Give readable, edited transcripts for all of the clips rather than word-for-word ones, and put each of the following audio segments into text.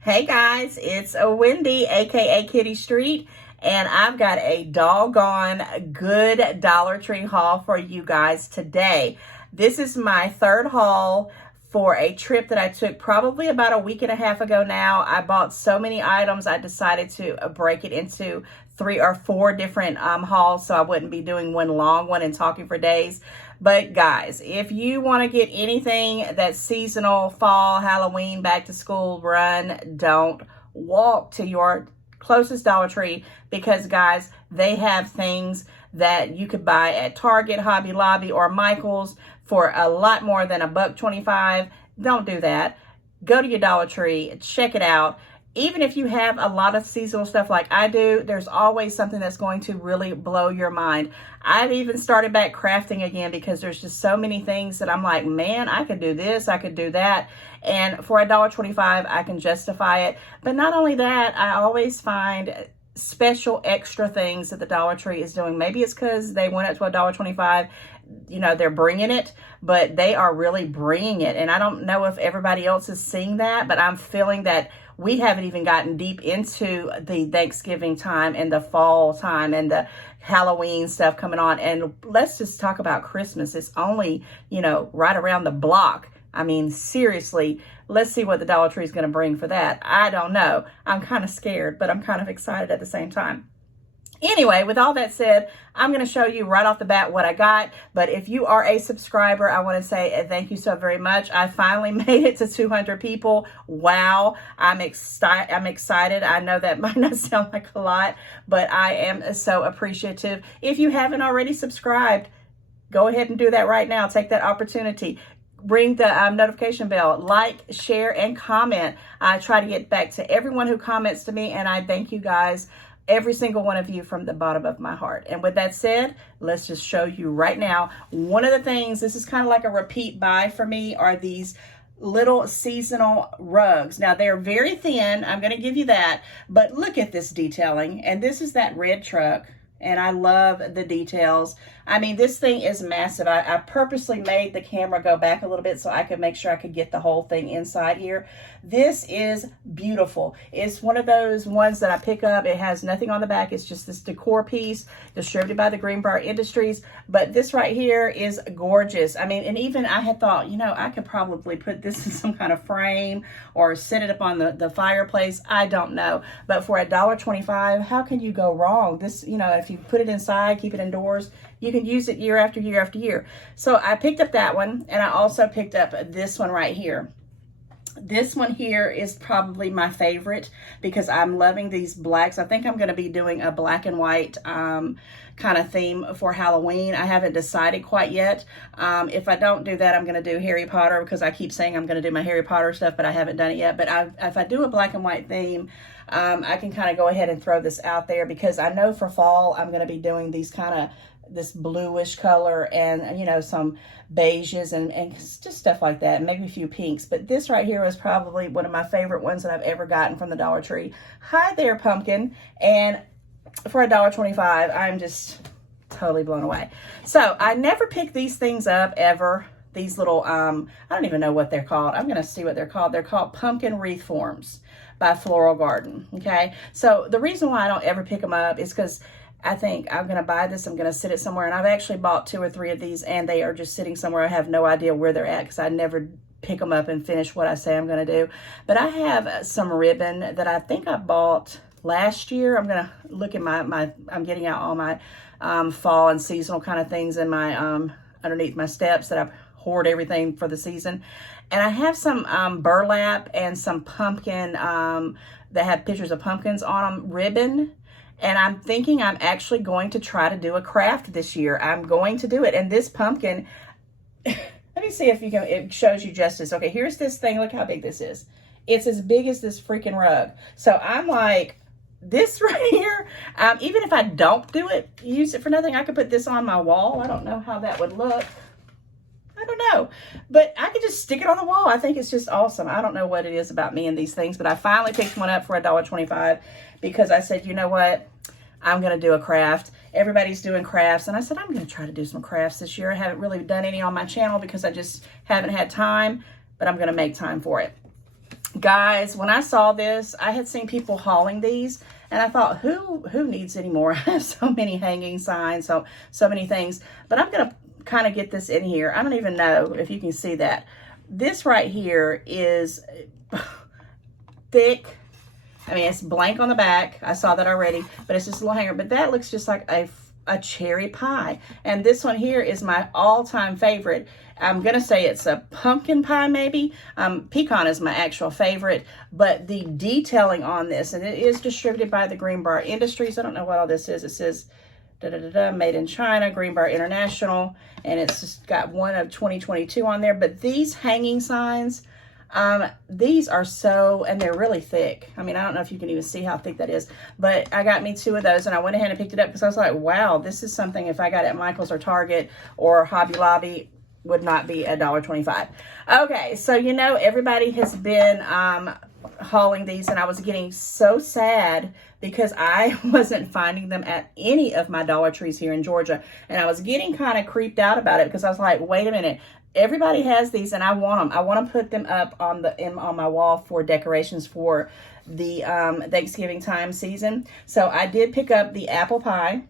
Hey guys, it's Wendy, aka Kitty Street, and I've got a doggone good Dollar Tree haul for you guys today. This is my third haul for a trip that I took probably about a week and a half ago now. I bought so many items, I decided to break it into 3 or 4 different hauls so I wouldn't be doing one long one and talking for days. But guys, if you want to get anything that's seasonal, fall, Halloween, back to school, run, don't walk to your closest Dollar Tree, because guys, they have things that you could buy at Target, Hobby Lobby, or Michael's for a lot more than $1.25. Don't do that. Go to your Dollar Tree, check it out. Even if you have a lot of seasonal stuff like I do, there's always something that's going to really blow your mind. I've even started back crafting again because there's just so many things that I'm like, man, I could do this, I could do that. And for $1.25, I can justify it. But not only that, I always find special extra things that the Dollar Tree is doing. Maybe it's because they went up to $1.25. You know, they're bringing it, but they are really bringing it. And I don't know if everybody else is seeing that, but I'm feeling that we haven't even gotten deep into the Thanksgiving time and the fall time and the Halloween stuff coming on. And let's just talk about Christmas. It's only, right around the block. I mean, seriously, let's see what the Dollar Tree is going to bring for that. I don't know. I'm kind of scared, but I'm kind of excited at the same time. Anyway, with all that said, I'm going to show you right off the bat what I got. But if you are a subscriber, I want to say thank you so very much. I finally made it to 200 people. Wow. I'm excited. I know that might not sound like a lot, but I am so appreciative. If you haven't already subscribed, go ahead and do that right now. Take that opportunity. Ring the notification bell, like, share, and comment. I try to get back to everyone who comments to me, and I thank you guys, every single one of you, from the bottom of my heart. And with that said, let's just show you right now. One of the things, this is kind of like a repeat buy for me, are these little seasonal rugs. Now they're very thin, I'm going to give you that, but look at this detailing. And this is that red truck, and I love the details. I mean, this thing is massive. I purposely made the camera go back a little bit so I could make sure I could get the whole thing inside here. This is beautiful. It's one of those ones that I pick up. It has nothing on the back. It's just this decor piece distributed by the Greenbrier Industries. But this right here is gorgeous. I mean, and even I had thought, I could probably put this in some kind of frame or set it up on the fireplace. I don't know. But for $1.25, how can you go wrong? This, if you put it inside, keep it indoors, you can use it year after year after year. So I picked up that one, and I also picked up this one right here. This one here is probably my favorite because I'm loving these blacks. I think I'm going to be doing a black and white kind of theme for Halloween. I haven't decided quite yet. If I don't do that, I'm going to do Harry Potter, because I keep saying I'm going to do my Harry Potter stuff, but I haven't done it yet. But if I do a black and white theme, I can kind of go ahead and throw this out there, because I know for fall I'm going to be doing these kind of this bluish color and some beiges and just stuff like that, maybe a few pinks. But this right here is probably one of my favorite ones that I've ever gotten from the Dollar Tree. Hi there, pumpkin. And for $1.25, I'm just totally blown away. So I never pick these things up ever. These little I don't even know what they're called. I'm gonna see what they're called. They're called pumpkin wreath forms by Floral Garden. Okay, so the reason why I don't ever pick them up is because I think I'm going to buy this, I'm going to sit it somewhere, and I've actually bought 2 or 3 of these, and they are just sitting somewhere. I have no idea where they're at because I never pick them up and finish what I say I'm going to do. But I have some ribbon that I think I bought last year. I'm going to look at I'm getting out all my fall and seasonal kind of things in my underneath my steps that I hoard everything for the season. And I have some burlap and some pumpkin that have pictures of pumpkins on them, ribbon. And I'm thinking I'm actually going to try to do a craft this year. I'm going to do it. And this pumpkin, let me see if it shows you justice. Okay, here's this thing. Look how big this is. It's as big as this freaking rug. So I'm like, this right here, even if I don't use it for nothing, I could put this on my wall. I don't know how that would look. I don't know, but I could just stick it on the wall. I think it's just awesome. I don't know what it is about me and these things, but I finally picked one up for $1.25 because I said, you know what? I'm going to do a craft. Everybody's doing crafts, and I said, I'm going to try to do some crafts this year. I haven't really done any on my channel because I just haven't had time, but I'm going to make time for it. Guys, when I saw this, I had seen people hauling these, and I thought, who needs any more? I have so many hanging signs, so many things. But I'm gonna kind of get this in here. I don't even know if you can see that. This right here is thick. I mean, it's blank on the back. I saw that already, but it's just a little hanger. But that looks just like a cherry pie. And this one here is my all-time favorite. I'm going to say it's a pumpkin pie maybe. Pecan is my actual favorite, but the detailing on this, and it is distributed by the Green Bar Industries. I don't know what all this is. It says made in China, Green Bar International, and it's just got one of 2022 on there. But these hanging signs, these are so, and they're really thick. I mean, I don't know if you can even see how thick that is, but I got me 2 of those, and I went ahead and picked it up because I was like, wow, this is something if I got it at Michael's or Target or Hobby Lobby, would not be $1.25. Okay, so you know, everybody has been hauling these, and I was getting so sad because I wasn't finding them at any of my Dollar Trees here in Georgia, and I was getting kind of creeped out about it because I was like, wait a minute, everybody has these, and I want them. I want to put them up on on my wall for decorations for the Thanksgiving time season. So I did pick up the apple pie.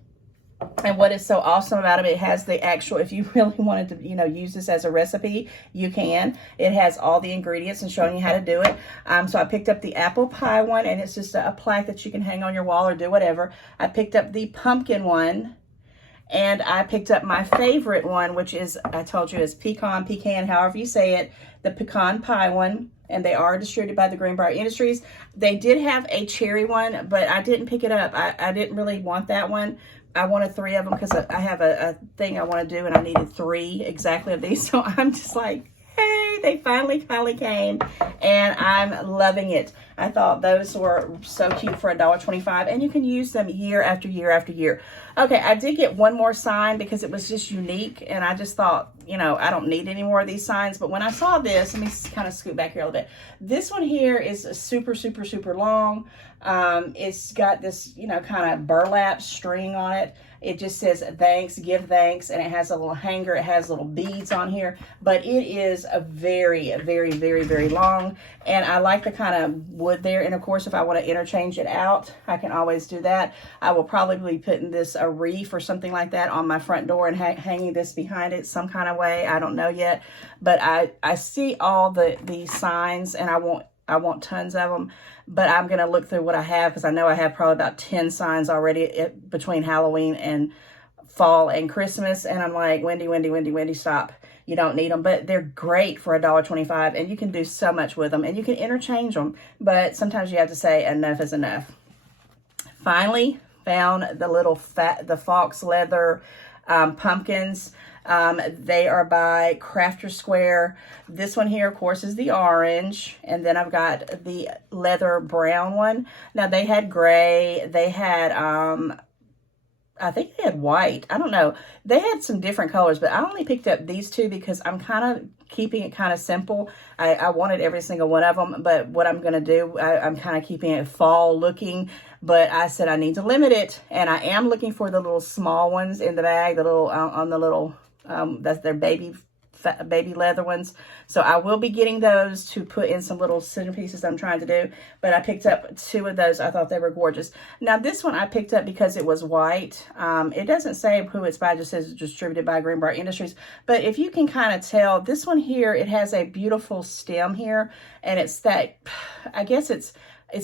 And what is so awesome about it has the actual, if you really wanted to, you know, use this as a recipe, you can. It has all the ingredients and showing you how to do it. So I picked up the apple pie one, and it's just a plaque that you can hang on your wall or do whatever. I picked up the pumpkin one, and I picked up my favorite one, which is, I told you, is pecan, however you say it, the pecan pie one. And they are distributed by the Green Bar Industries. They did have a cherry one, but I didn't pick it up. I didn't really want that one. I wanted 3 of them because I have a thing I want to do, and I needed 3 exactly of these. So I'm just like, hey, they finally came, and I'm loving it. I thought those were so cute for $1.25, and you can use them year after year after year. Okay, I did get one more sign because it was just unique, and I just thought, you know, I don't need any more of these signs. But when I saw this, let me kind of scoot back here a little bit. This one here is super, super, super long. It's got this, you know, kind of burlap string on it. It just says thanks, give thanks, and it has a little hanger. It has little beads on here, but it is a very, very, very, very long, and I like the kind of wood there. And of course, if I want to interchange it out, I can always do that. I will probably be putting this a wreath or something like that on my front door and hanging this behind it some kind of way. I don't know yet, but I see all these signs, and I want tons of them, but I'm going to look through what I have because I know I have probably about 10 signs already between Halloween and fall and Christmas. And I'm like, Wendy, stop. You don't need them, but they're great for $1.25, and you can do so much with them, and you can interchange them, but sometimes you have to say enough is enough. Finally found the fox leather pumpkins. They are by Crafter Square. This one here, of course, is the orange. And then I've got the leather brown one. Now, they had gray. They had, I think they had white. I don't know. They had some different colors, but I only picked up these 2 because I'm kind of keeping it kind of simple. I wanted every single one of them, but what I'm going to do, I'm kind of keeping it fall looking, but I said I need to limit it. And I am looking for the little small ones in the bag, the little, on the little, that's their baby leather ones. So I will be getting those to put in some little centerpieces I'm trying to do. But I picked up 2 of those. I thought they were gorgeous. Now this one I picked up because it was white. It doesn't say who it's by. It just says distributed by Green Bar Industries. But if you can kind of tell, this one here, it has a beautiful stem here. And it's that, I guess it's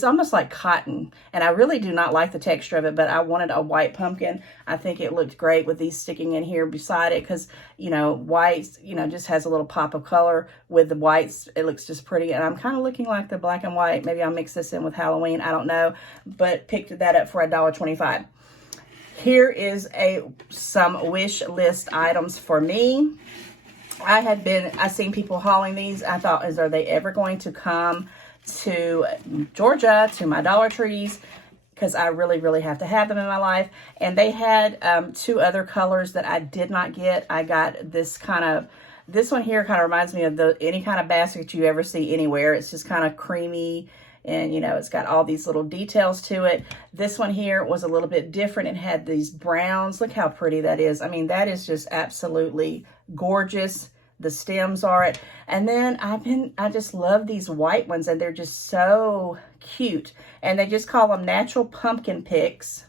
almost like cotton, and I really do not like the texture of it, but I wanted a white pumpkin. I think it looked great with these sticking in here beside it because, you know, white, you know, just has a little pop of color with the whites. It looks just pretty, and I'm kind of looking like the black and white. Maybe I'll mix this in with Halloween. I don't know, but picked that up for $1.25. Here is some wish list items for me. I seen people hauling these. I thought, are they ever going to come to Georgia, to my Dollar Trees, because I really, really have to have them in my life. And they had 2 other colors that I did not get. I got this one here kind of reminds me of any kind of basket you ever see anywhere. It's just kind of creamy, and you know, it's got all these little details to it. This one here was a little bit different. It had these browns. Look how pretty that is. I mean, that is just absolutely gorgeous. the stems are it. And then I just love these white ones, and they're just so cute. And they just call them natural pumpkin picks.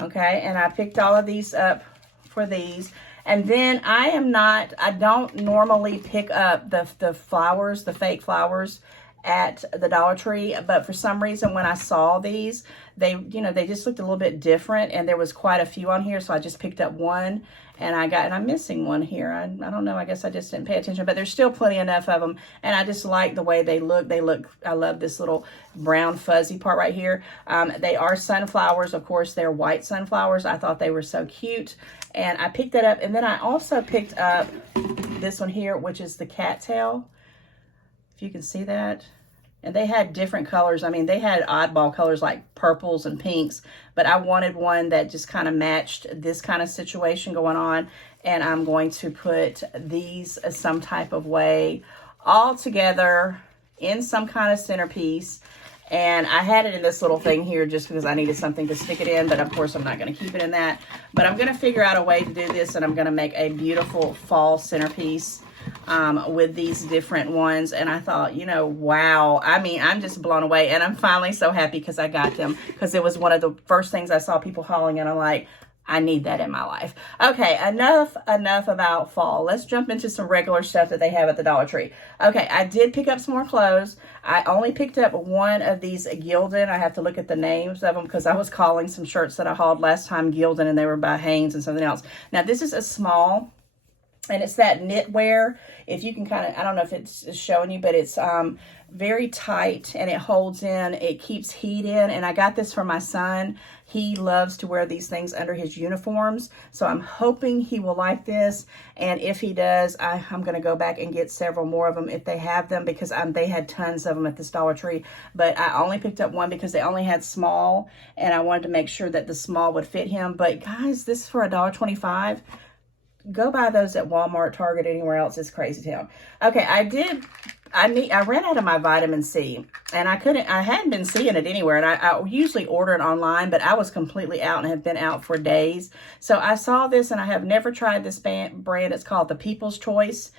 Okay, and I picked all of these up for these. And then I don't normally pick up the flowers, the fake flowers at the Dollar Tree, but for some reason when I saw these, they just looked a little bit different, and there was quite a few on here, so I just picked up one, and I'm missing one here. I don't know, I guess I just didn't pay attention, but there's still plenty enough of them, and I just like the way they look. I love this little brown fuzzy part right here. They are sunflowers, of course. They're white sunflowers. I thought they were so cute, and I picked that up. And then I also picked up this one here, which is the cattail, if you can see that. And they had different colors. I mean, they had oddball colors like purples and pinks, but I wanted one that just kind of matched this kind of situation going on. And I'm going to put these some type of way all together in some kind of centerpiece. And I had it in this little thing here just because I needed something to stick it in, but of course I'm not going to keep it in that. But I'm going to figure out a way to do this, and I'm going to make a beautiful fall centerpiece with these different ones. And I thought, wow, I mean, I'm just blown away, and I'm finally so happy because I got them, because it was one of the first things I saw people hauling, and I'm like, I need that in my life. Okay, enough about fall. Let's jump into some regular stuff that they have at the Dollar Tree. Okay, I did pick up some more clothes. I only picked up one of these Gildan. I have to look at the names of them because I was calling some shirts that I hauled last time Gildan, and they were by Hanes and something else. Now, this is a small, and it's that knitwear. If you can kind of, I don't know if it's showing you, but it's very tight, and it holds in, it keeps heat in. And I got this for my son. He loves to wear these things under his uniforms, so I'm hoping he will like this. And if he does, I'm going to go back and get several more of them if they have them, because they had tons of them at this Dollar Tree. But I only picked up one because they only had small, and I wanted to make sure that the small would fit him. But guys, this is for $1.25. Go buy those at Walmart, Target, anywhere else. It's crazy town. Okay, I ran out of my vitamin C, and I hadn't been seeing it anywhere, and I usually order it online, but I was completely out and have been out for days. So I saw this, and I have never tried this brand. It's called the People's Choice.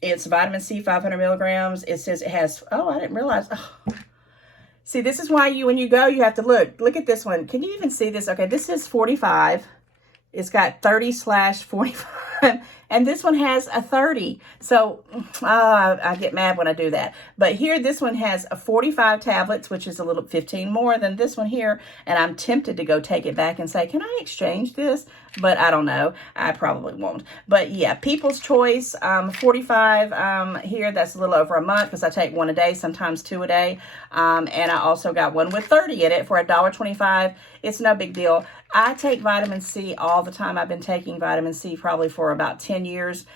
It's vitamin C, 500 milligrams. It says it has, oh, I didn't realize. Oh. See, this is why when you go, you have to look at this one. Can you even see this? Okay, this is 45. It's got 30/45, and this one has a 30. So I get mad when I do that. But here, this one has 45 tablets, which is a little 15 more than this one here. And I'm tempted to go take it back and say, can I exchange this? But I don't know. I probably won't. But yeah, People's Choice, 45 here. That's a little over a month because I take one a day, sometimes two a day. And I also got one with 30 in it for $1.25. It's no big deal. I take vitamin C all the time. I've been taking vitamin C probably for about 10 years.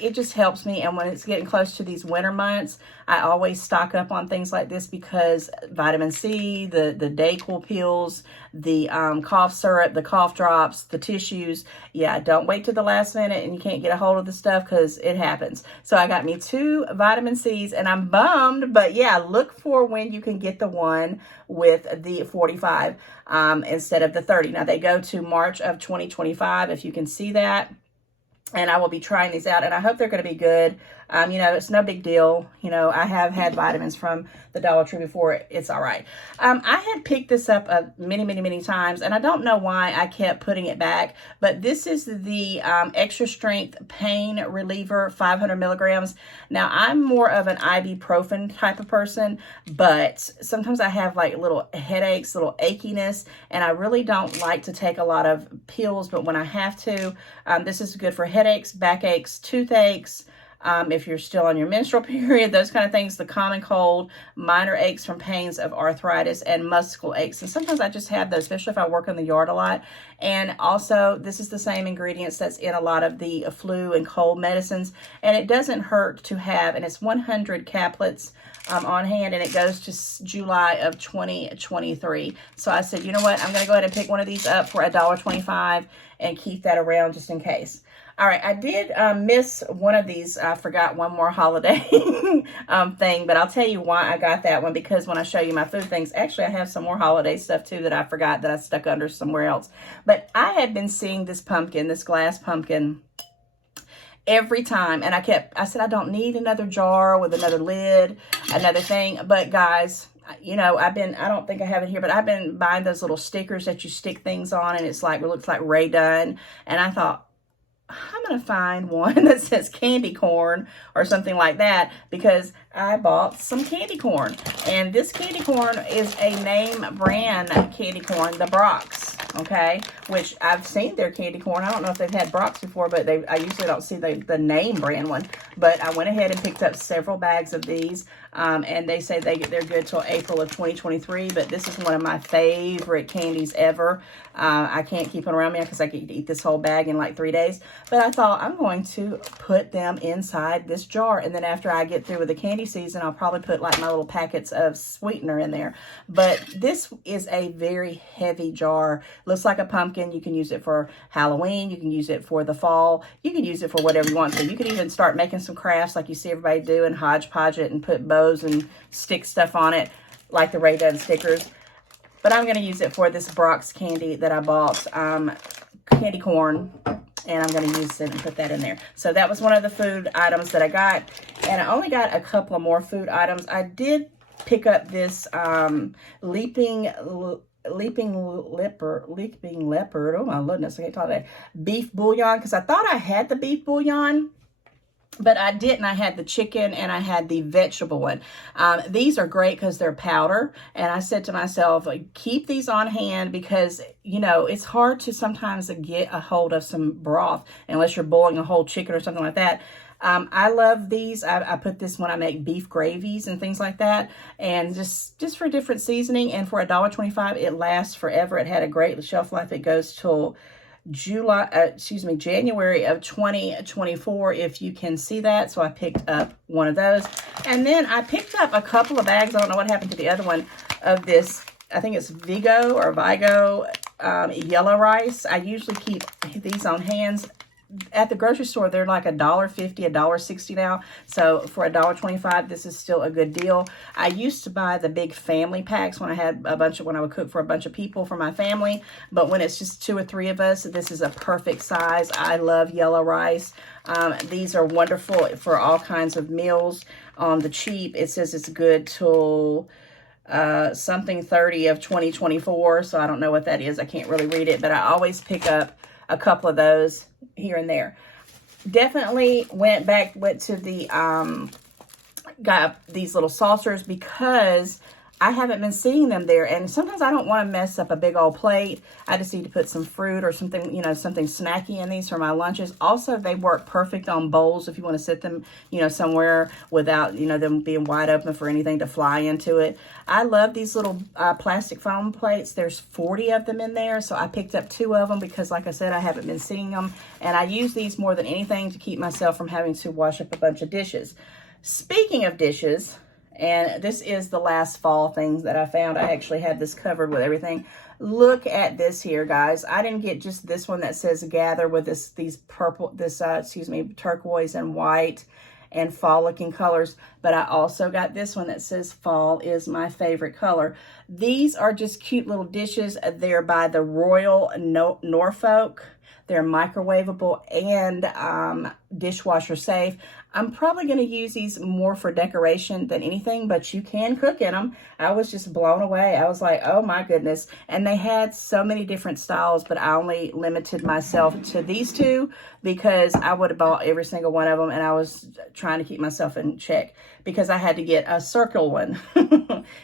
It just helps me. And when it's getting close to these winter months, I always stock up on things like this because vitamin C, the Dayquil pills, the cough syrup, the cough drops, the tissues. Yeah, don't wait till the last minute and you can't get a hold of the stuff because it happens. So I got me 2 vitamin C's, and I'm bummed. But yeah, look for when you can get the one with the 45 instead of the 30. Now, they go to March of 2025, if you can see that. And I will be trying these out, and I hope they're going to be good. It's no big deal. I have had vitamins from the Dollar Tree before. It's all right. I had picked this up many times, and I don't know why I kept putting it back, but this is the extra strength pain reliever, 500 milligrams. Now, I'm more of an ibuprofen type of person, but sometimes I have like little headaches, little achiness, and I really don't like to take a lot of pills, but when I have to, this is good for headaches, backaches, toothaches, if you're still on your menstrual period, those kind of things, the common cold, minor aches from pains of arthritis, and muscle aches. And sometimes I just have those, especially if I work in the yard a lot. And also, this is the same ingredients that's in a lot of the flu and cold medicines. And it doesn't hurt to have, and it's 100 caplets on hand, and it goes to July of 2023. So I said, you know what? I'm going to go ahead and pick one of these up for $1.25 and keep that around just in case. All right, I did miss one of these. I forgot one more holiday thing, but I'll tell you why I got that one, because when I show you my food things, actually I have some more holiday stuff too that I forgot that I stuck under somewhere else. But I had been seeing this pumpkin, this glass pumpkin, every time. And I said, I don't need another jar with another lid, another thing. But guys, you know, I don't think I have it here, but I've been buying those little stickers that you stick things on, and it's like, it looks like Ray Dunn. And I thought, I'm going to find one that says candy corn or something like that, because I bought some candy corn. And this candy corn is a name brand candy corn, the Brock's, okay? Which I've seen their candy corn. I don't know if they've had Brock's before, but I usually don't see the name brand one. But I went ahead and picked up several bags of these. And they say they're good till April of 2023. But this is one of my favorite candies ever. I can't keep them around me because I could eat this whole bag in like 3 days. But I thought, I'm going to put them inside this jar. And then after I get through with the candy season, I'll probably put like my little packets of sweetener in there. But this is a very heavy jar. Looks like a pumpkin. You can use it for Halloween. You can use it for the fall. You can use it for whatever you want to. You can even start making some crafts like you see everybody do and hodgepodge it and put bows and stick stuff on it like the Ray Dunn stickers. But I'm going to use it for this Brock's candy that I bought, candy corn, and I'm going to use it and put that in there. So that was one of the food items that I got, and I only got a couple of more food items. I did pick up this leaping leopard. Oh my goodness, I can't talk that. Beef bouillon, because I thought I had the beef bouillon, but I didn't. I had the chicken and I had the vegetable one. These are great because they're powder. And I said to myself, keep these on hand because, you know, it's hard to sometimes get a hold of some broth unless you're boiling a whole chicken or something like that. I love these. I put this when I make beef gravies and things like that. And just for different seasoning. And for $1.25, it lasts forever. It had a great shelf life. It goes till January of 2024, if you can see that. So I picked up one of those. And then I picked up a couple of bags. I don't know what happened to the other one of this. I think it's Vigo yellow rice. I usually keep these on hands. At the grocery store, they're like $1.50, $1.60 now. So for $1.25, this is still a good deal. I used to buy the big family packs when I would cook for a bunch of people for my family. But when it's just 2 or 3 of us, this is a perfect size. I love yellow rice. These are wonderful for all kinds of meals on the cheap. It says it's good till something 30 of 2024. So I don't know what that is. I can't really read it, but I always pick up a couple of those here and there. Definitely went to the got these little saucers because I haven't been seeing them there, and sometimes I don't want to mess up a big old plate. I just need to put some fruit or something, you know, something snacky in these for my lunches. Also, they work perfect on bowls if you want to sit them, you know, somewhere without, you know, them being wide open for anything to fly into it. I love these little plastic foam plates. There's 40 of them in there, so I picked up 2 of them because, like I said, I haven't been seeing them, and I use these more than anything to keep myself from having to wash up a bunch of dishes. Speaking of dishes, and this is the last fall things that I found. I actually had this covered with everything. Look at this here, guys. I didn't get just this one that says gather with these turquoise and white and fall looking colors, but I also got this one that says fall is my favorite color. These are just cute little dishes. They're by the Royal Norfolk. They're microwavable and dishwasher safe. I'm probably going to use these more for decoration than anything, but you can cook in them. I was just blown away. I was like, oh my goodness. And they had so many different styles, but I only limited myself to these 2 because I would have bought every single one of them, and I was trying to keep myself in check because I had to get a circle one.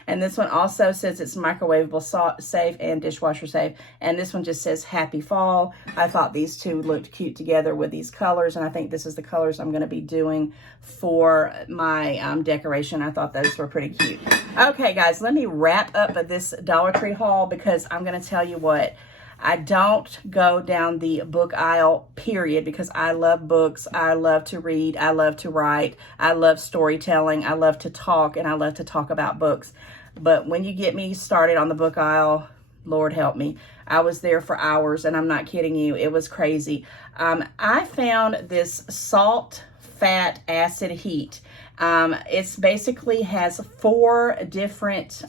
And this one also says it's microwavable safe and dishwasher safe. And this one just says happy fall. I thought these 2 looked cute together with these colors, and I think this is the colors I'm going to be doing for my decoration. I thought those were pretty cute. Okay, guys, let me wrap up this Dollar Tree haul because I'm going to tell you what. I don't go down the book aisle, period, because I love books. I love to read. I love to write. I love storytelling. I love to talk, and I love to talk about books. But when you get me started on the book aisle, Lord help me. I was there for hours, and I'm not kidding you. It was crazy. I found this salt, fat, acid, heat. It's basically has 4 different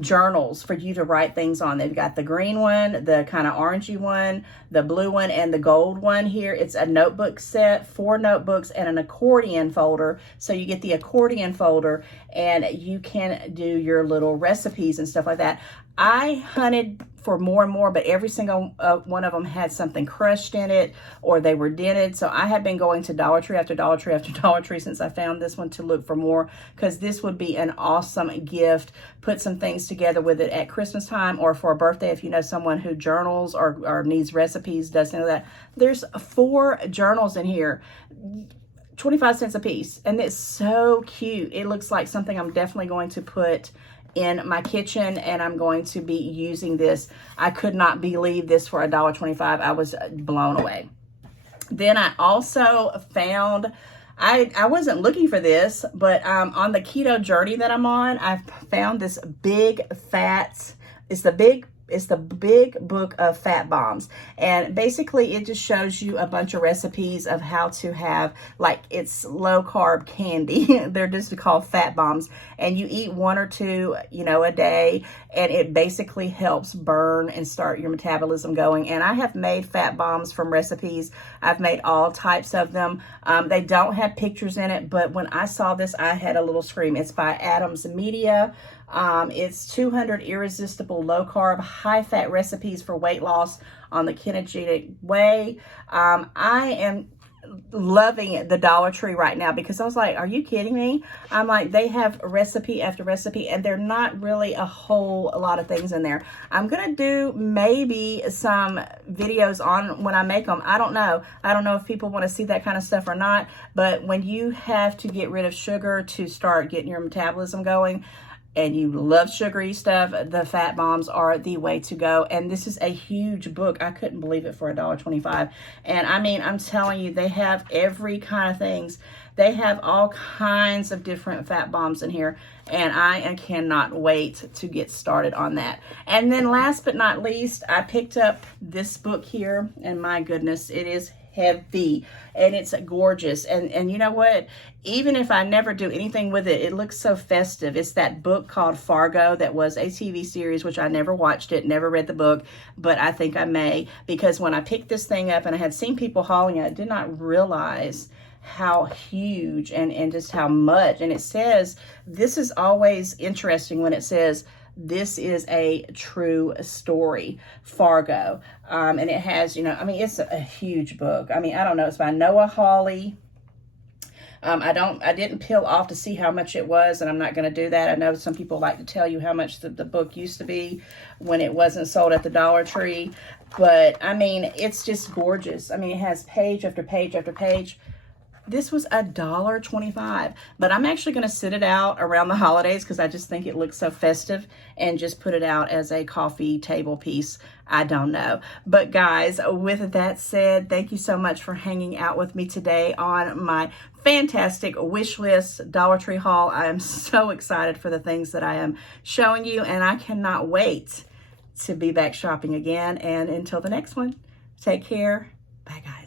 journals for you to write things on. They've got the green one, the kind of orangey one, the blue one, and the gold one here. It's a notebook set, 4 notebooks and an accordion folder. So you get the accordion folder and you can do your little recipes and stuff like that. I hunted for more and more, but every single one of them had something crushed in it or they were dented. So I have been going to Dollar Tree after Dollar Tree after Dollar Tree since I found this one to look for more, because this would be an awesome gift. Put some things together with it at Christmas time or for a birthday if you know someone who journals or needs recipes, does any of that. There's 4 journals in here. 25 cents a piece, and it's so cute. It looks like something I'm definitely going to put in my kitchen, and I'm going to be using this. I could not believe this for $1.25. I was blown away. Then I also found, I wasn't looking for this, but on the keto journey that I'm on, I found this big fat, it's the big book of fat bombs, and basically it just shows you a bunch of recipes of how to have, like, it's low carb candy. They're just called fat bombs, and you eat 1 or 2 a day, and it basically helps burn and start your metabolism going. And I have made fat bombs from recipes. I've made all types of them. They don't have pictures in it, but when I saw this, I had a little scream. It's by Adams Media. It's 200 irresistible low-carb, high-fat recipes for weight loss on the ketogenic way. I am loving the Dollar Tree right now because I was like, are you kidding me? I'm like, they have recipe after recipe, and they're not really a lot of things in there. I'm going to do maybe some videos on when I make them. I don't know. I don't know if people want to see that kind of stuff or not, but when you have to get rid of sugar to start getting your metabolism going, and you love sugary stuff, the fat bombs are the way to go. And this is a huge book. I couldn't believe it for $1.25. And I mean, I'm telling you, they have every kind of things. They have all kinds of different fat bombs in here, and I cannot wait to get started on that. And then last but not least, I picked up this book here, and my goodness, it is heavy and it's gorgeous. And you know what? Even if I never do anything with it, it looks so festive. It's that book called Fargo that was a TV series, which I never watched it, never read the book, but I think I may, because when I picked this thing up and I had seen people hauling it, I did not realize how huge and just how much. And it says, this is always interesting when it says, this is a true story, Fargo. And it has, I mean, it's a huge book. I mean, I don't know. It's by Noah Hawley. I didn't peel off to see how much it was, and I'm not going to do that. I know some people like to tell you how much the book used to be when it wasn't sold at the Dollar Tree. But, I mean, it's just gorgeous. I mean, it has page after page after page. This was $1.25, but I'm actually going to sit it out around the holidays because I just think it looks so festive, and just put it out as a coffee table piece. I don't know. But guys, with that said, thank you so much for hanging out with me today on my fantastic wish list Dollar Tree haul. I am so excited for the things that I am showing you, and I cannot wait to be back shopping again. And until the next one, take care. Bye, guys.